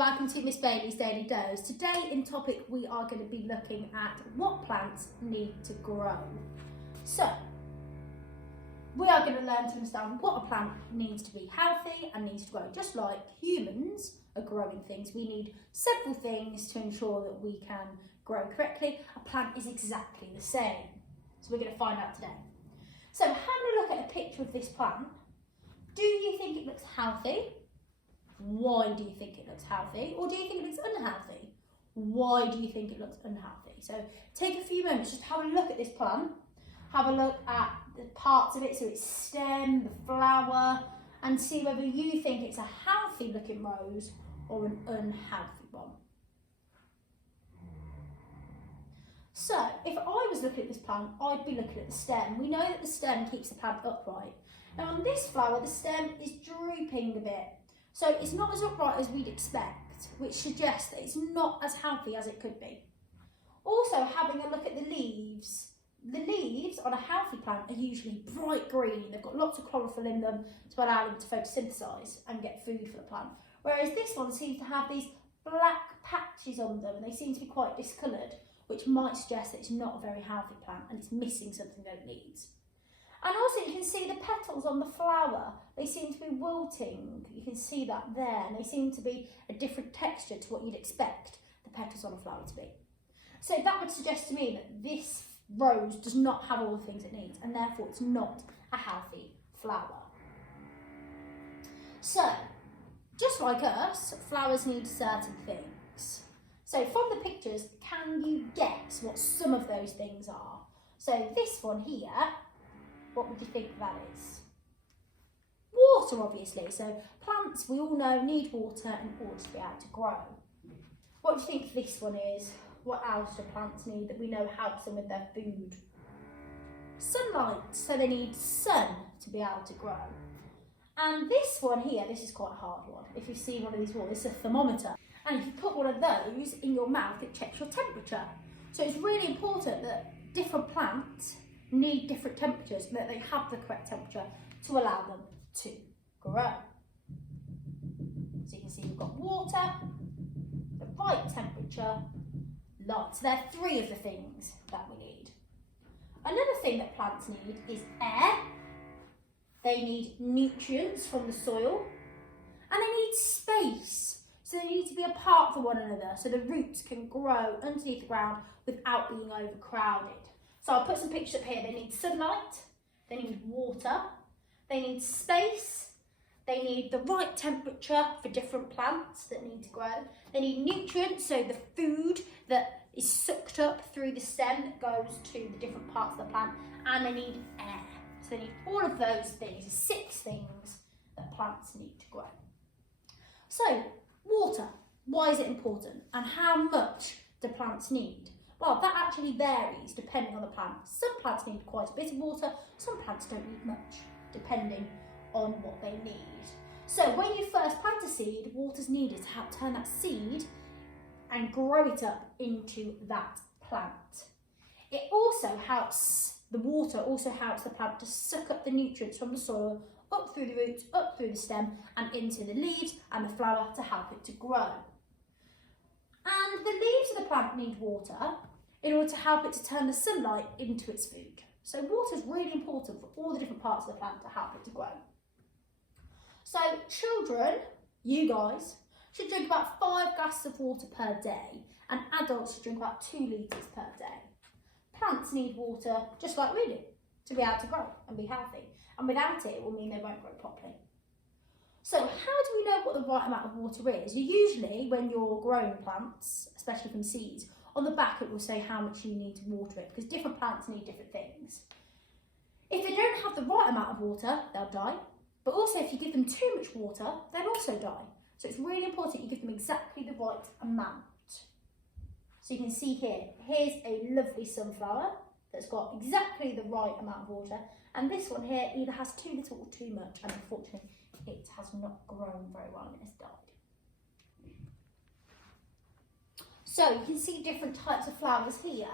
welcome to Miss Bailey's Daily Dose. Today in topic we are going to be looking at what plants need to grow. So we are going to learn to understand what a plant needs to be healthy and needs to grow. Just like humans are growing things, we need several things to ensure that we can grow correctly. A plant is exactly the same. So we're going to find out today. So having a look at a picture of this plant, do you think it looks healthy? Why do you think it looks healthy? Or do you think it looks unhealthy? Why do you think it looks unhealthy? So take a few moments, just have a look at this plant. Have a look at the parts of it, so its stem, the flower, and see whether you think it's a healthy looking rose or an unhealthy one. So if I was looking at this plant, I'd be looking at the stem. We know that the stem keeps the plant upright. Now on this flower, the stem is drooping a bit. So it's not as upright as we'd expect, which suggests that it's not as healthy as it could be. Also, having a look at the leaves. The leaves on a healthy plant are usually bright green. They've got lots of chlorophyll in them to allow them to photosynthesize and get food for the plant. Whereas this one seems to have these black patches on them and they seem to be quite discoloured, which might suggest that it's not a very healthy plant and it's missing something that it needs. And also you can see the petals on the flower, they seem to be wilting. You can see that there, and they seem to be a different texture to what you'd expect the petals on a flower to be. So that would suggest to me that this rose does not have all the things it needs, and therefore it's not a healthy flower. So, just like us, flowers need certain things. So from the pictures, can you guess what some of those things are? So this one here, what would you think that is? Water, obviously. So plants, we all know, need water in order to be able to grow. What do you think this one is? What else do plants need that we know helps them with their food? Sunlight, so they need sun to be able to grow. And this one here, this is quite a hard one. If you see one of these walls, it's a thermometer. And if you put one of those in your mouth, it checks your temperature. So it's really important that different plants need different temperatures, and that they have the correct temperature to allow them to grow. So you can see we've got water, the right temperature, light. So there are three of the things that we need. Another thing that plants need is air. They need nutrients from the soil, and they need space. So they need to be apart from one another so the roots can grow underneath the ground without being overcrowded. So I'll put some pictures up here. They need sunlight, they need water, they need space, they need the right temperature for different plants that need to grow. They need nutrients, so the food that is sucked up through the stem that goes to the different parts of the plant, and they need air. So they need all of those things, 6 things that plants need to grow. So water, why is it important? And how much do plants need? Well, that actually varies depending on the plant. Some plants need quite a bit of water, some plants don't need much, depending on what they need. So when you first plant a seed, water's needed to help turn that seed and grow it up into that plant. It also helps, the water also helps the plant to suck up the nutrients from the soil, up through the roots, up through the stem, and into the leaves and the flower to help it to grow. And the leaves of the plant need water in order to help it to turn the sunlight into its food. So water is really important for all the different parts of the plant to help it to grow. So children, you guys, should drink about 5 glasses of water per day, and adults should drink about 2 litres per day. Plants need water just like we do to be able to grow and be healthy, and without it, it will mean they won't grow properly. So how do we know what the right amount of water is? Usually when you're growing plants, especially from seeds, on the back it will say how much you need to water it, because different plants need different things. If they don't have the right amount of water, they'll die. But also if you give them too much water, they'll also die. So it's really important you give them exactly the right amount. So you can see here, here's a lovely sunflower that's got exactly the right amount of water. And this one here either has too little or too much, and unfortunately it has not grown very well and it has died. So you can see different types of flowers here.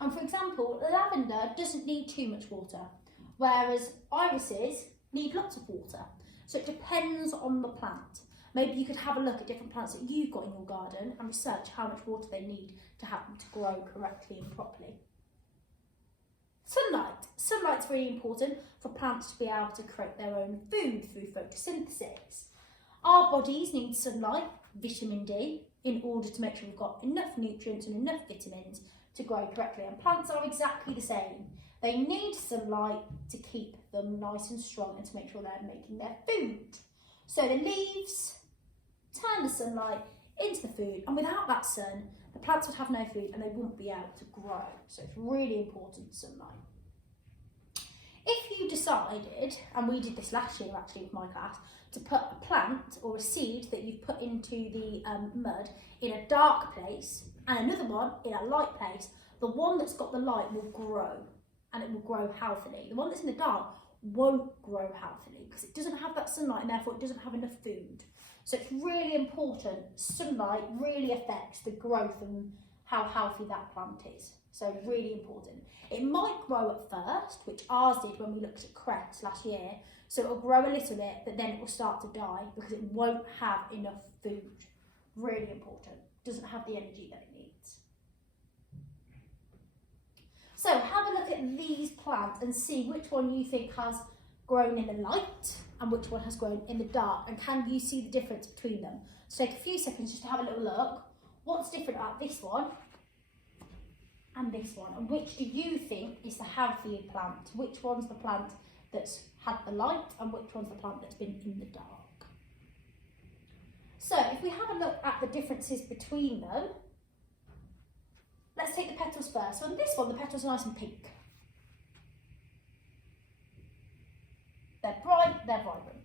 And for example, lavender doesn't need too much water, whereas irises need lots of water. So it depends on the plant. Maybe you could have a look at different plants that you've got in your garden and research how much water they need to help them to grow correctly and properly. Sunlight. Sunlight's really important for plants to be able to create their own food through photosynthesis. Our bodies need sunlight, vitamin D, in order to make sure we've got enough nutrients and enough vitamins to grow correctly. And plants are exactly the same. They need sunlight to keep them nice and strong and to make sure they're making their food. So the leaves turn the sunlight into the food, and without that sun, the plants would have no food and they wouldn't be able to grow. So it's really important, sunlight. If you decided, and we did this last year actually with my class, to put a plant or a seed that you've put into the mud in a dark place and another one in a light place, the one that's got the light will grow and it will grow healthily. The one that's in the dark won't grow healthily because it doesn't have that sunlight and therefore it doesn't have enough food. So it's really important. Sunlight really affects the growth and how healthy that plant is. So really important. It might grow at first, which ours did when we looked at cress last year. So it'll grow a little bit, but then it will start to die because it won't have enough food. Really important. Doesn't have the energy that it needs. So have a look at these plants and see which one you think has grown in the light and which one has grown in the dark, and can you see the difference between them? So take a few seconds just to have a little look. What's different about this one and this one, and which do you think is the healthier plant? Which one's the plant that's had the light and which one's the plant that's been in the dark? So if we have a look at the differences between them, let's take the petals first. So on this one, the petals are nice and pink. They're bright, they're vibrant.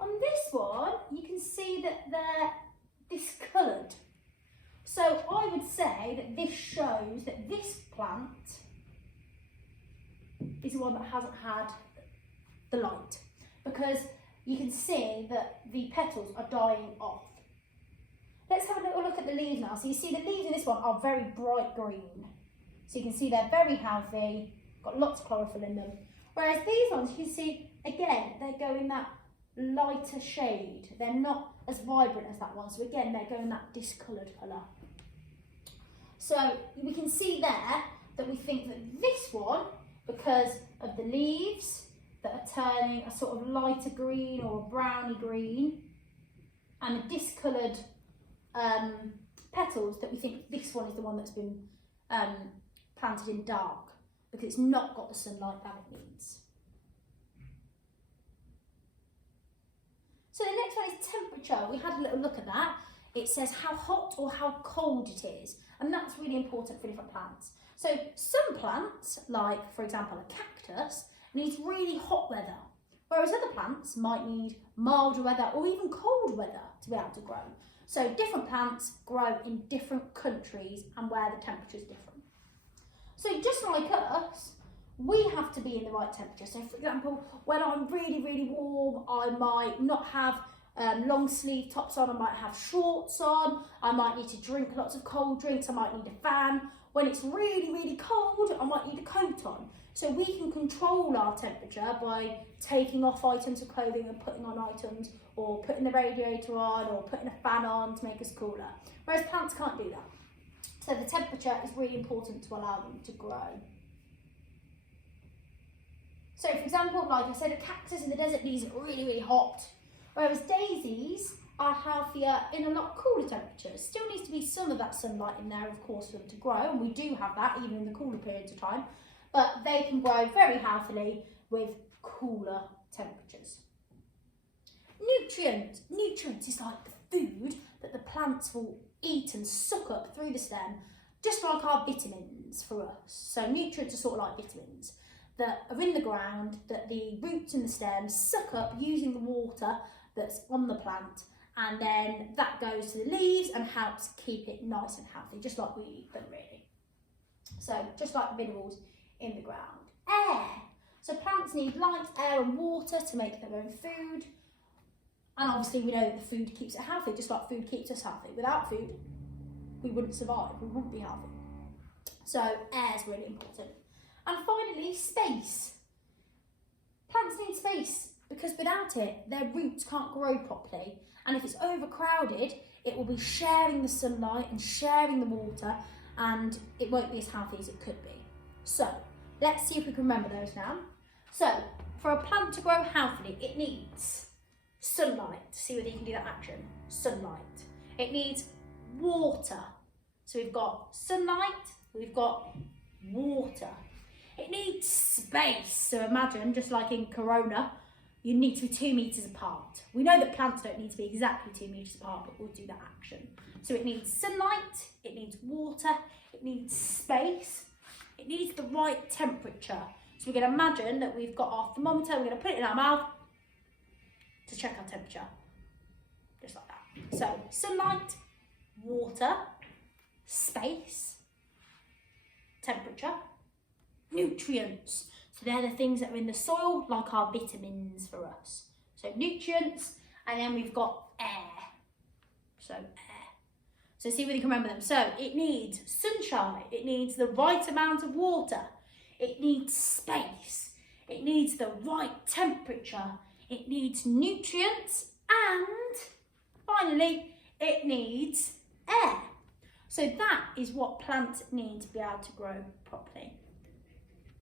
On this one, you can see that they're discoloured. So I would say that this shows that this plant is the one that hasn't had the light, because you can see that the petals are dying off. Let's have a little look at the leaves now. So you see the leaves in this one are very bright green. So you can see they're very healthy, got lots of chlorophyll in them. Whereas these ones, you can see, again, they're going that lighter shade. They're not as vibrant as that one. So again, they're going that discoloured colour. So we can see there that we think that this one, because of the leaves that are turning a sort of lighter green or a browny green, and the discoloured petals, that we think this one is the one that's been planted in dark, because it's not got the sunlight that it needs. So the next one is temperature. We had a little look at that. It says how hot or how cold it is, and that's really important for different plants. So some plants, like for example a cactus, needs really hot weather, whereas other plants might need milder weather or even cold weather to be able to grow. So different plants grow in different countries and where the temperature is different. So just like us, we have to be in the right temperature. So for example, when I'm really, really warm, I might not have long sleeve tops on, I might have shorts on, I might need to drink lots of cold drinks, I might need a fan. When it's really, really cold, I might need a coat on. So we can control our temperature by taking off items of clothing and putting on items, or putting the radiator on, or putting a fan on to make us cooler. Whereas plants can't do that. So the temperature is really important to allow them to grow. So for example, like I said, a cactus in the desert needs it really, really hot. Whereas daisies are healthier in a lot cooler temperatures. Still needs to be some of that sunlight in there, of course, for them to grow, and we do have that even in the cooler periods of time, but they can grow very healthily with cooler temperatures. Nutrients is like the food that the plants will eat and suck up through the stem, just like our vitamins for us. So nutrients are sort of like vitamins that are in the ground, that the roots and the stems suck up using the water that's on the plant, and then that goes to the leaves and helps keep it nice and healthy, just like we eat them really. So just like the minerals in the ground. Air. So plants need light, air and water to make their own food. And obviously we know that the food keeps it healthy, just like food keeps us healthy. Without food, we wouldn't survive, we wouldn't be healthy. So air is really important. And finally, space. Plants need space because without it, their roots can't grow properly. And if it's overcrowded, it will be sharing the sunlight and sharing the water, and it won't be as healthy as it could be. So let's see if we can remember those now. So for a plant to grow healthily, it needs sunlight. See whether you can do that action. Sunlight. It needs water. So we've got sunlight, we've got water. It needs space. So imagine, just like in Corona, you need to be 2 meters apart. We know that plants don't need to be exactly 2 meters apart, but we'll do that action. So it needs sunlight, it needs water, it needs space, it needs the right temperature. So we're going to imagine that we've got our thermometer, we're going to put it in our mouth to check our temperature. Just like that. So sunlight, water, space, temperature, nutrients. So they're the things that are in the soil, like our vitamins for us. So nutrients, and then we've got air. So air. So see whether you can remember them. So it needs sunshine, it needs the right amount of water, it needs space, it needs the right temperature, it needs nutrients, and finally, it needs air. So that is what plants need to be able to grow properly.